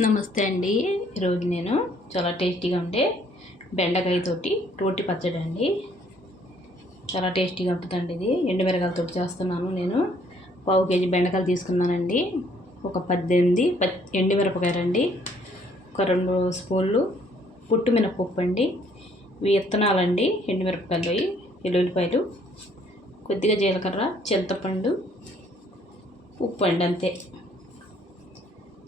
నమస్తే అండి. ఈరోజు నేను చాలా టేస్టీగా ఉండే బెండకాయతోటి రోటి పచ్చడి అండి. చాలా టేస్టీగా ఉంటుందండి. ఇది ఎండుమిరకాయలతో చేస్తున్నాను. నేను పావు కేజీ బెండకాయలు తీసుకున్నానండి. ఒక 18 ఎండుమిరపకాయలండి. ఒక 2 స్పూన్లు పుట్టు మినపప్పు అండి. విత్తనాలండి ఎండుమిరపకాయలు, ఎల్లుల్లిపాయలు, కొద్దిగా జీలకర్ర, చింతపండు, ఉప్పు అండి, అంతే.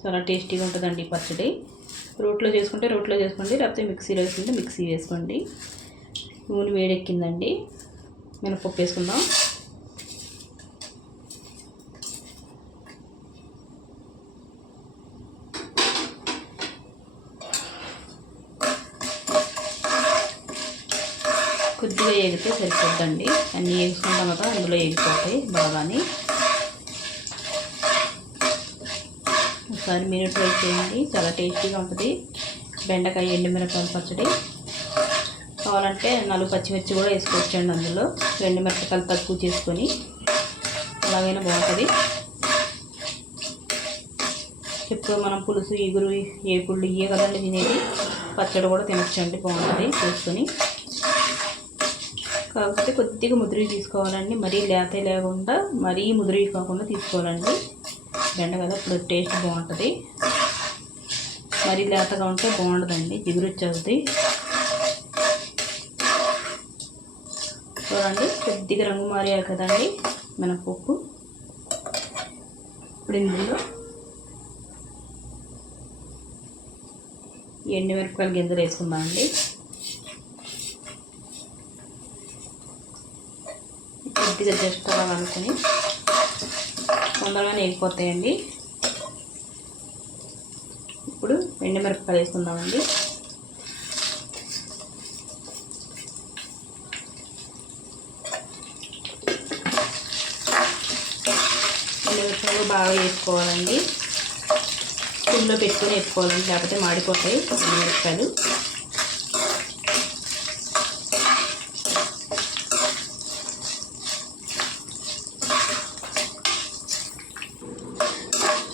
చాలా టేస్టీగా ఉంటుందండి ఈ పచ్చడి. రోట్లో చేసుకుంటే రోట్లో చేసుకోండి, లేకపోతే మిక్సీలో వేసుకుంటే మిక్సీ వేసుకోండి. నూనె వేడెక్కిందండి. మినపప్పు వేసుకుందాం. కొద్దిగా వేగితే సరిపోద్దండి. అన్నీ వేసుకుంటాం కదా, అందులో వేగిపోతాయి బాగానే. ఒకసారి మీరు ట్రై చేయండి, చాలా టేస్టీగా ఉంటుంది బెండకాయ ఎండుమిరపకాయల పచ్చడి. కావాలంటే 4 పచ్చిమిర్చి కూడా వేసుకోవచ్చండి. అందులో ఎండుమిరపకాయలు తక్కువ చేసుకొని అలాగైనా బాగుంటుంది. ఇప్పుడు మనం పులుసు, ఇగురు, ఏపుళ్ళు ఇవే కదండి తినేది. పచ్చడి కూడా తినొచ్చండి, బాగుంటుంది చేసుకొని. కాకపోతే కొద్దిగా ముదిరి తీసుకోవాలండి. మరీ లేతే లేకుండా, మరీ ముదిరి కాకుండా తీసుకోవాలండి. బెండకాయ ఇప్పుడు టేస్ట్ బాగుంటుంది. మరీ లేతగా ఉంటే బాగుంటుందండి, జిగురు వచ్చేస్తుంది. చూడండి, కొద్దిగా రంగు మారాయి కదండి మినపప్పు. ఇప్పుడు ఇందులో ఎండుమిరపకాయల గింజలు వేసుకుందామండి. కొద్దిగా జస్ట్ అలా అనుకుని తొందరగానే వేగిపోతాయండి. ఇప్పుడు ఎండుమిరపకాయలు వేసుకుందామండి. ఎండుమిరపకాయలు బాగా వేసుకోవాలండి. సిమ్లో పెట్టుకొని వేసుకోవాలండి, లేకపోతే మాడిపోతాయి ఎండుమిరపకాయలు.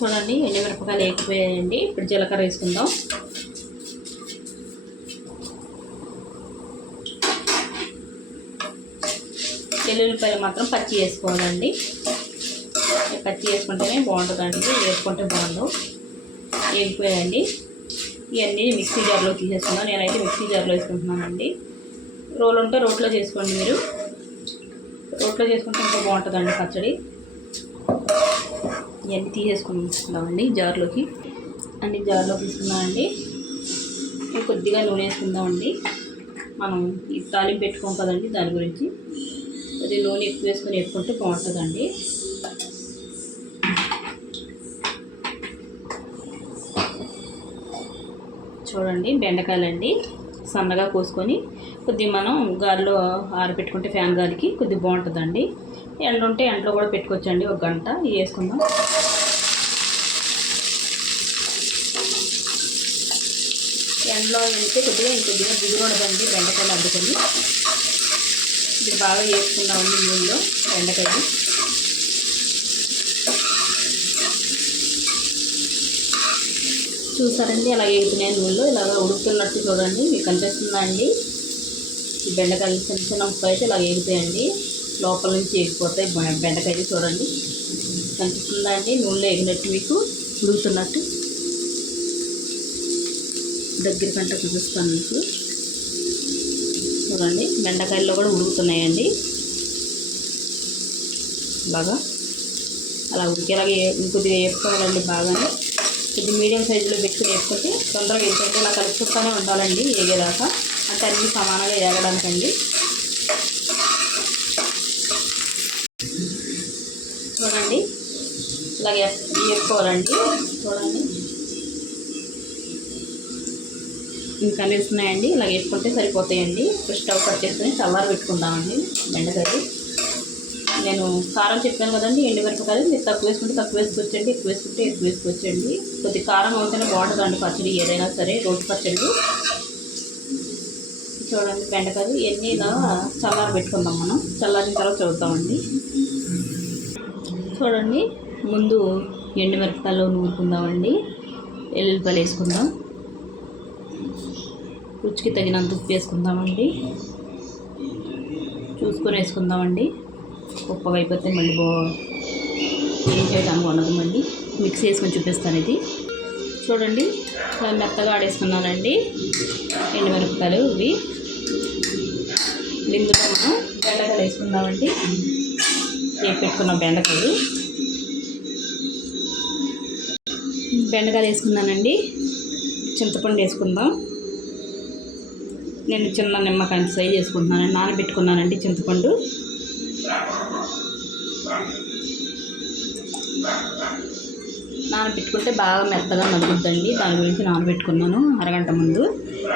చూడండి, ఎండుమిరపకాయలు వేగిపోయాయండి. ఇప్పుడు జీలకర్ర వేసుకుందాం. ఎల్లుల్లిపాయలు మాత్రం పచ్చి వేసుకోవాలండి. పచ్చి వేసుకుంటేనే బాగుంటుందండి, వేసుకుంటే బాగుండవు. వేగిపోయాయండి. ఇవన్నీ మిక్సీ జార్లో తీసేసుకుందాం. నేనైతే మిక్సీ జార్లో వేసుకుంటున్నానండి. రోలు ఉంటే రోట్లో చేసుకోండి. మీరు రోట్లో చేసుకుంటే ఇంకా బాగుంటుందండి పచ్చడి. ఇవన్నీ తీసేసుకుందామండి జార్లోకి. అన్ని జార్లో తీసుకున్నామండి. కొద్దిగా నూనె వేసుకుందామండి. మనం ఈ తాలింపు పెట్టుకోం కదండి, దాని గురించి కొద్దిగా నూనె ఎక్కువ వేసుకొని వేసుకుంటే బాగుంటుందండి. చూడండి, బెండకాయలండి సన్నగా కోసుకొని కొద్దిగా మనం గాలిలో ఆరబెట్టుకుంటే ఫ్యాన్ గాలికి కొద్దిగా బాగుంటుందండి. ఎండ ఉంటే ఎండలో కూడా పెట్టుకోవచ్చండి. 1 గంట వేసుకుందాం. ఎండలో వెళ్తే కొద్దిగా ఇంకొద్దిగా దిగురు ఉండదండి బెండకాయలు. అందుకని ఇది బాగా వేసుకుందామండి నూనెలో బెండకాయలు. చూసారండి, అలా వేగుతున్నాయి నూనెలో. ఇలాగ ఉడుకుతున్నట్టు చూడండి, మీకు కనిపిస్తుందా అండి? ఈ బెండకాయలు చిన్న చిన్న ముక్క అయితే ఇలా వేగుతాయండి, లోపల నుంచి వేగిపోతాయి బెండకాయలు. చూడండి, కనిపిస్తుందా అండి? నూనెలో వేగినట్టు మీకు ఉడుకుతున్నట్టు. దగ్గర కంట చూపిస్తాను మీకు. చూడండి, బెండకాయల్లో కూడా ఉడుకుతున్నాయండి. బాగా అలా ఉడికేలాగా ఇంకొద్దిగా వేసుకోవాలండి. బాగానే ఇది మీడియం సైజులో పెట్టుకుని వేసుకుంటే తొందరగా వేసుకుంటే ఇలా కలుపుకుంటూనే ఉండాలండి వేగేదాకా. అంటే అన్నీ సమానంగా వేగడానికండి. చూడండి, ఇలా వేసుకోవాలండి. చూడండి, ఇంకా వేస్తున్నాయండి. ఇలా వేసుకుంటే సరిపోతాయండి. స్టవ్ కట్ చేసుకొని చల్లారి పెట్టుకుందామండి బెండకాయలు. నేను కారం చెప్పాను కదండి, ఎండుమిరపకాయలు మీరు తక్కువ వేసుకుంటే తక్కువ వేసుకోవచ్చండి, ఎక్కువ వేసుకుంటే ఎక్కువ వేసుకోవచ్చండి. కొద్ది కారం అవుతేనే బాగుంటుందండి పచ్చడి, ఏదైనా సరే రోటి పచ్చడి. చూడండి, బెండకాయలు ఇవన్నీ ఇలా చల్లారి పెట్టుకుందాం. మనం చల్లారిన తర్వాత చూద్దామండి. చూడండి, ముందు ఎండుమిరపకాయలు నూరుకుందామండి. ఎల్లుల్లిపాయలు వేసుకుందాం. రుచికి తగినంత ఉప్పు వేసుకుందామండి. చూసుకొని వేసుకుందామండి. ఉప్పగా అయిపోతే మళ్ళీ ఏం చేయడానికి ఉండదు. మళ్ళీ మిక్సీ వేసుకొని చూపిస్తాను. ఇది చూడండి, ఇలా మెత్తగా ఆడేసుకున్నానండి ఎండుమిరపకాయలు. ఇవి ఇందులో మనం బెండకాయలు వేసుకుందామండి. పెట్టుకున్న బెండకాయలు వేసుకున్నానండి. చింతపండు వేసుకుందాం. నేను చిన్న నిమ్మకాయ సైజ్ వేసుకుంటున్నానండి. నానబెట్టుకున్నానండి చింతపండు. నానబెట్టుకుంటే బాగా మెత్తగా మగ్గుద్దండి. దాని గురించి నానబెట్టుకున్నాను అరగంట ముందు.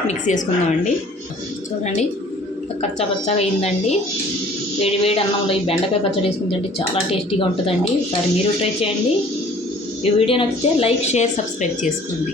మిక్స్ చేసుకుందామండి. చూడండి, కచ్చా పచ్చగా అయిందండి. వేడి వేడి అన్నంలో ఈ బెండకాయ పచ్చడి వేసుకుని తింటే చాలా టేస్టీగా ఉంటుందండి. ఒకసారి మీరు ట్రై చేయండి. ఈ వీడియో నచ్చితే లైక్, షేర్, సబ్స్క్రైబ్ చేసుకోండి.